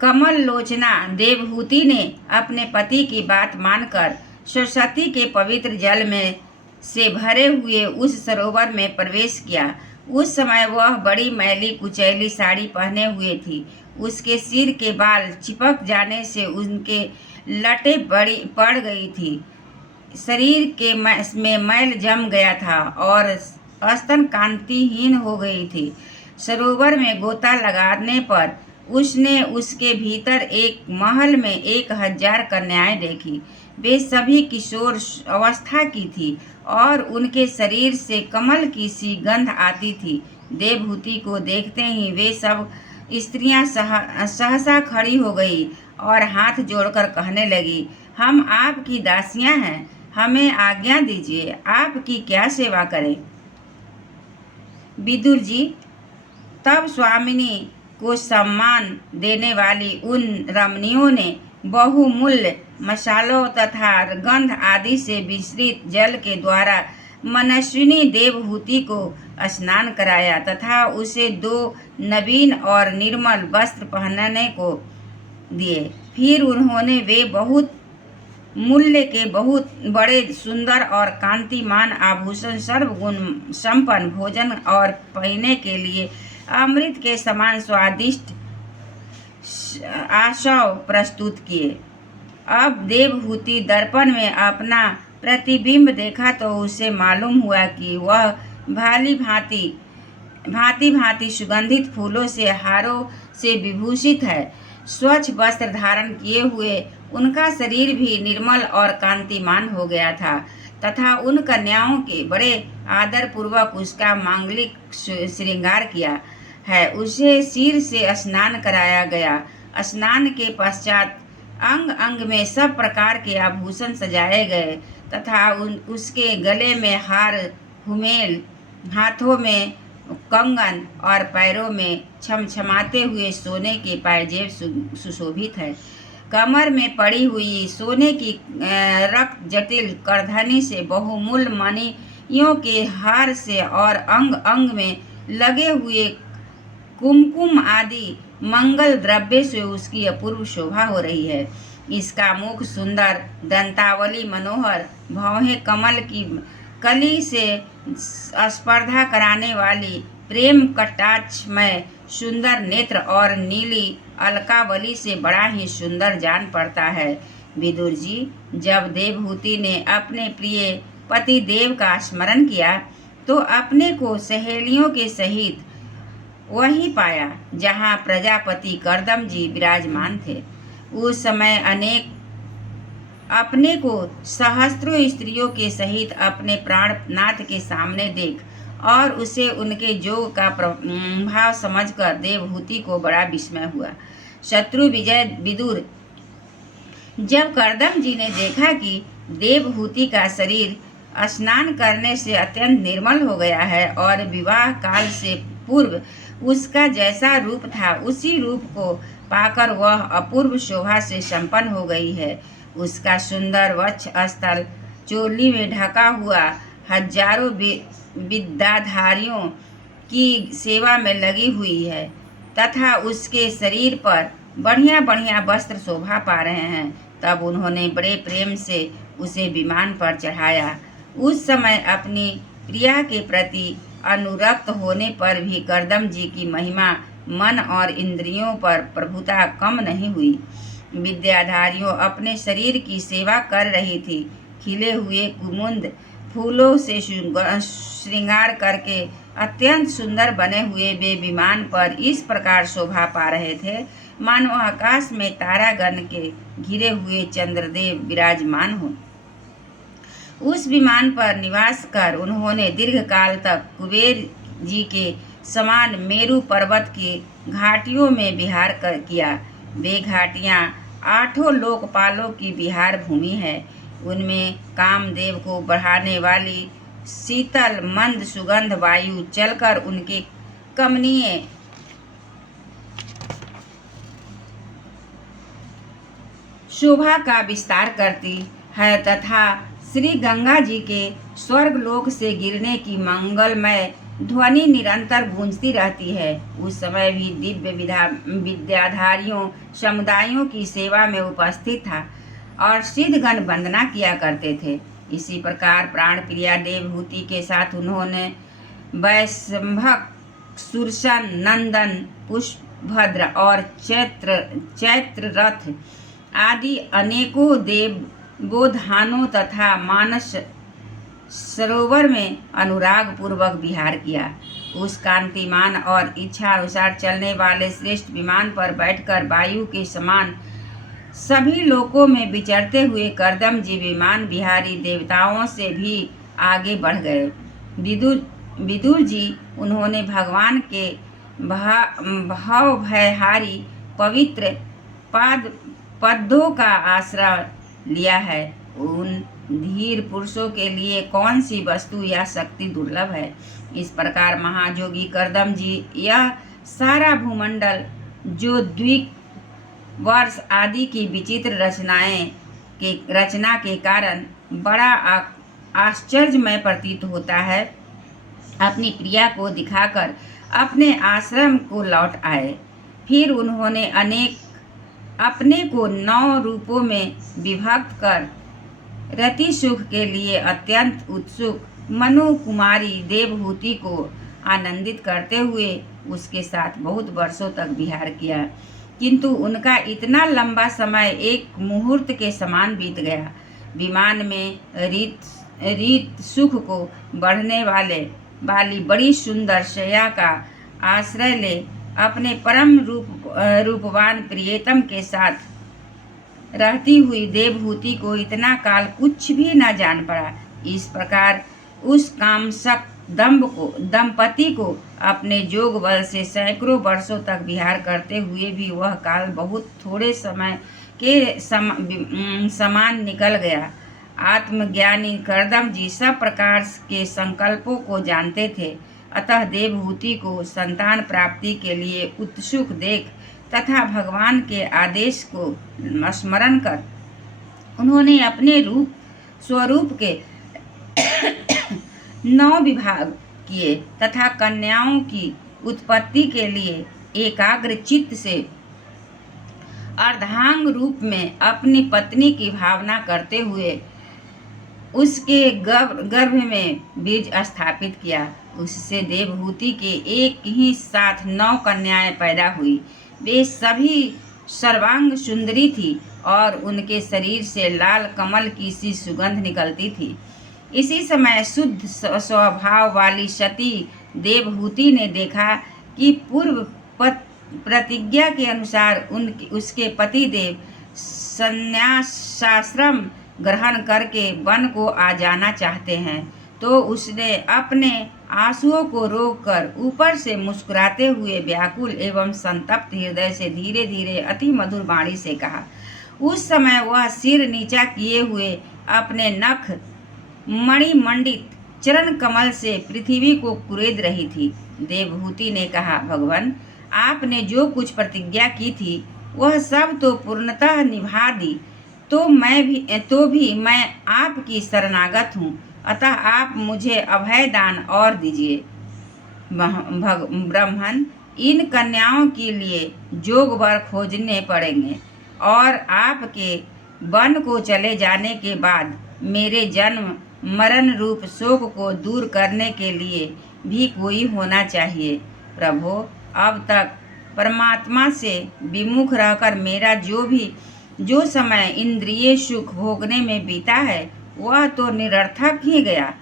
कमल लोचना देवहूति ने अपने पति की बात मानकर सरस्वती के पवित्र जल में से भरे हुए उस सरोवर में प्रवेश किया। उस समय वह बड़ी मैली कुचैली साड़ी पहने हुए थी। उसके सिर के बाल चिपक जाने से उनके लटें बड़ी पड़ गई थी। शरीर के में मैल जम गया था और स्तन कांतिहीन हो गई थी। सरोवर में गोता लगाने पर उसने उसके भीतर एक महल में 1000 कन्याएं देखी। वे सभी किशोर अवस्था की थी और उनके शरीर से कमल की सी गंध आती थी। देवहूति को देखते ही वे सब स्त्रियां सहसा खड़ी हो गई और हाथ जोड़कर कहने लगी, हम आपकी दासियां हैं, हमें आज्ञा दीजिए, आपकी क्या सेवा करें। विदुर जी, तब स्वामिनी को सम्मान देने वाली उन रमणियों ने बहुमूल्य मसालों तथा गंध आदि से मिश्रित जल के द्वारा मनस्विनी देवहूति को स्नान कराया तथा उसे 2 नवीन और निर्मल वस्त्र पहनने को दिए। फिर उन्होंने वे बहुत मूल्य के बहुत बड़े सुंदर और कांतिमान आभूषण, सर्वगुण संपन्न भोजन और पीने के लिए अमृत के समान स्वादिष्ट आसव प्रस्तुत किए। अब देवहूति दर्पण में अपना प्रतिबिंब देखा तो उसे मालूम हुआ कि वह भांति भांति सुगंधित फूलों से हारों से विभूषित है। स्वच्छ वस्त्र धारण किए हुए उनका शरीर भी निर्मल और कांतिमान हो गया था तथा उन कन्याओं के बड़े आदर पूर्वक उसका मांगलिक श्रृंगार किया है। उसे सिर से स्नान कराया गया। स्नान के पश्चात अंग अंग में सब प्रकार के आभूषण सजाए गए तथा उसके गले में हार, हुमेल, हाथों में कंगन और पैरों में छमछमाते हुए सोने के पायजेब सुशोभित है। कमर में पड़ी हुई सोने की रक्त जटिल करधनी से बहुमूल्य मणियों के हार से और अंग अंग में लगे हुए कुमकुम आदि मंगल द्रव्य से उसकी अपूर्व शोभा हो रही है। इसका मुख सुंदर, दंतावली मनोहर, भौहें कमल की कली से स्पर्धा कराने वाली, प्रेम कटाक्षमय सुंदर नेत्र और नीली अलकावली से बड़ा ही सुंदर जान पड़ता है। विदुर जी, जब देवहूति ने अपने प्रिय पति देव का स्मरण किया तो अपने को सहेलियों के सहित वही पाया जहाँ प्रजापति कर्दम जी विराजमान थे। उस समय अपने को सहस्त्रों स्त्रियों के सहित अपने प्राणनाथ के सामने देख और उसे उनके जोग का प्रभाव समझकर देवहूति को बड़ा विस्मय हुआ। शत्रु विजय विदुर, जब कर्दम जी ने देखा कि देवहूति का शरीर स्नान करने से अत्यंत निर्मल हो गया है और विवाह काल से पूर्व उसका जैसा रूप था उसी रूप को पाकर वह अपूर्व शोभा से संपन्न हो गई है। उसका सुंदर वक्ष स्थल चोली में ढका हुआ हजारों विद्याधारियों की सेवा में लगी हुई है तथा उसके शरीर पर बढ़िया बढ़िया वस्त्र शोभा पा रहे हैं। तब उन्होंने बड़े प्रेम से उसे विमान पर चढ़ाया। उस समय अपनी प्रिया के प्रति अनुरक्त होने पर भी कर्दम जी की महिमा मन और इंद्रियों पर प्रभुता कम नहीं हुई। विद्याधारियों अपने शरीर की सेवा कर रही थी। खिले हुए कुमुद फूलों से श्रृंगार करके अत्यंत सुंदर बने हुए वे विमान पर इस प्रकार शोभा पा रहे थे मानो आकाश में तारागण के घिरे हुए चंद्रदेव विराजमान हो। उस विमान पर निवास कर उन्होंने दीर्घ काल तक कुबेर जी के समान मेरु पर्वत की घाटियों में विहार किया। वे घाटियाँ 8 लोकपालों की विहार भूमि है। उनमें कामदेव को बढ़ाने वाली शीतल मंद सुगंध वायु चलकर उनके कमनीय शोभा का विस्तार करती है तथा श्री गंगा जी के स्वर्गलोक से गिरने की मंगलमय ध्वनि निरंतर गूंजती रहती है। उस समय भी दिव्य विद्याधारियों समुदायों की सेवा में उपस्थित था और सिद्धगण वंदना किया करते थे। इसी प्रकार प्राण प्रिया देवहूति के साथ उन्होंने वैशंभक, सुरसन, नंदन, पुष्पभद्र और चैत्ररथ आदि अनेकों देवोद्यानों तथा मानस सरोवर में अनुराग पूर्वक विहार किया। उस कांतिमान और इच्छा अनुसार चलने वाले श्रेष्ठ विमान पर बैठकर वायु के समान सभी लोकों में विचरते हुए कर्दम जी विमान विहारी देवताओं से भी आगे बढ़ गए। विदुर जी, उन्होंने भगवान के भाव भयहारी पवित्र पदों का आश्रय लिया है। उन धीर पुरुषों के लिए कौन सी वस्तु या शक्ति दुर्लभ है। इस प्रकार महाजोगी कर्दम जी यह सारा भूमंडल जो द्वीप वर्ष आदि की विचित्र रचना के कारण बड़ा आश्चर्यमय प्रतीत होता है, अपनी प्रिया को दिखाकर अपने आश्रम को लौट आए। फिर उन्होंने अपने को 9 रूपों में विभक्त कर रति सुख के लिए अत्यंत उत्सुक मनु कुमारी देवहूति को आनंदित करते हुए उसके साथ बहुत वर्षों तक विहार किया, किंतु उनका इतना लंबा समय एक मुहूर्त के समान बीत गया। विमान में रीत सुख को बढ़ने वाली बड़ी सुंदर शैया का आश्रय ले अपने परम रूपवान प्रियतम के साथ रहती हुई देवहूति को इतना काल कुछ भी न जान पड़ा। इस प्रकार उस कामशक दंपति को अपने जोग बल से सैकड़ों वर्षों तक विहार करते हुए भी वह काल बहुत थोड़े समय के समान निकल गया। आत्मज्ञानी कर्दम जी सब प्रकार के संकल्पों को जानते थे, अतः देवहूति को संतान प्राप्ति के लिए उत्सुक देख तथा भगवान के आदेश को स्मरण कर उन्होंने अपने स्वरूप के 9 विभाग किए तथा कन्याओं की उत्पत्ति के लिए एकाग्र चित्त से अर्धांग रूप में अपनी पत्नी की भावना करते हुए उसके गर्भ में बीज स्थापित किया। उससे देवहूति के एक ही साथ 9 कन्याएं पैदा हुई। वे सभी सर्वांग सुंदरी थी और उनके शरीर से लाल कमल की सी सुगंध निकलती थी। इसी समय शुद्ध स्वभाव वाली सती देवहूति ने देखा कि पूर्व प्रतिज्ञा के अनुसार उसके पतिदेव संन्यासाश्रम ग्रहण करके वन को आ जाना चाहते हैं, तो उसने अपने आंसुओं को रोककर ऊपर से मुस्कुराते हुए व्याकुल एवं संतप्त हृदय से धीरे धीरे अति मधुर वाणी से कहा। उस समय वह सिर नीचा किए हुए अपने नख मणिमंडित चरण कमल से पृथ्वी को कुरेद रही थी। देवहूति ने कहा, भगवान, आपने जो कुछ प्रतिज्ञा की थी वह सब तो पूर्णतः निभा दी, तो भी मैं आपकी शरणागत हूँ, अतः आप मुझे अभय दान और दीजिए। ब्राह्मण, इन कन्याओं के लिए जोग वर खोजने पड़ेंगे और आपके वन को चले जाने के बाद मेरे जन्म मरण रूप शोक को दूर करने के लिए भी कोई होना चाहिए। प्रभो, अब तक परमात्मा से विमुख रहकर मेरा जो समय इंद्रिय सुख भोगने में बीता है वह तो निरर्थक ही गया।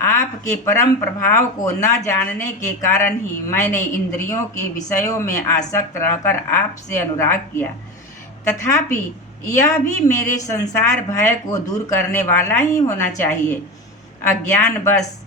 आपके परम प्रभाव को न जानने के कारण ही मैंने इंद्रियों के विषयों में आसक्त रहकर आपसे अनुराग किया। तथापि यह भी मेरे संसार भय को दूर करने वाला ही होना चाहिए। अज्ञान बस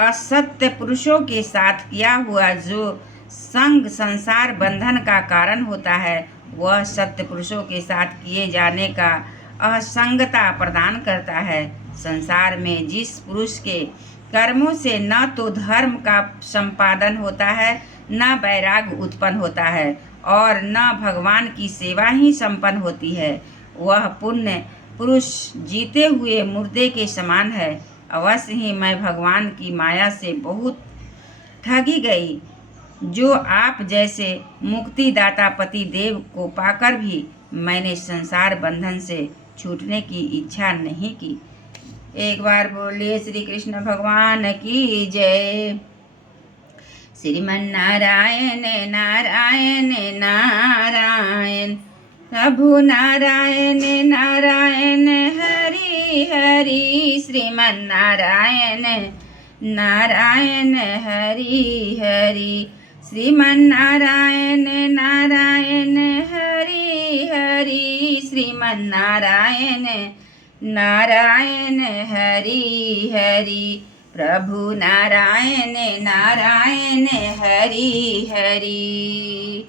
असत्य पुरुषों के साथ किया हुआ जो संग संसार बंधन का कारण होता है, वह सत्य पुरुषों के साथ किए जाने का असंगता प्रदान करता है। संसार में जिस पुरुष के कर्मों से न तो धर्म का संपादन होता है, न वैराग्य उत्पन्न होता है और न भगवान की सेवा ही संपन्न होती है, वह पुण्य पुरुष जीते हुए मुर्दे के समान है। अवश्य ही मैं भगवान की माया से बहुत ठगी गई, जो आप जैसे मुक्तिदाता पति देव को पाकर भी मैंने संसार बंधन से छूटने की इच्छा नहीं की। एक बार बोलिए श्री कृष्ण भगवान की जय। श्रीमन्नारायण नारायण नारायण, प्रभु नारायण नारायण हरि हरि, श्रीमन्नारायण नारायण हरि हरि, श्रीमन्नारायण नारायण हरि हरि, श्रीमन्नारायण नारायण हरि हरि, प्रभु नारायण नारायण हरि हरि।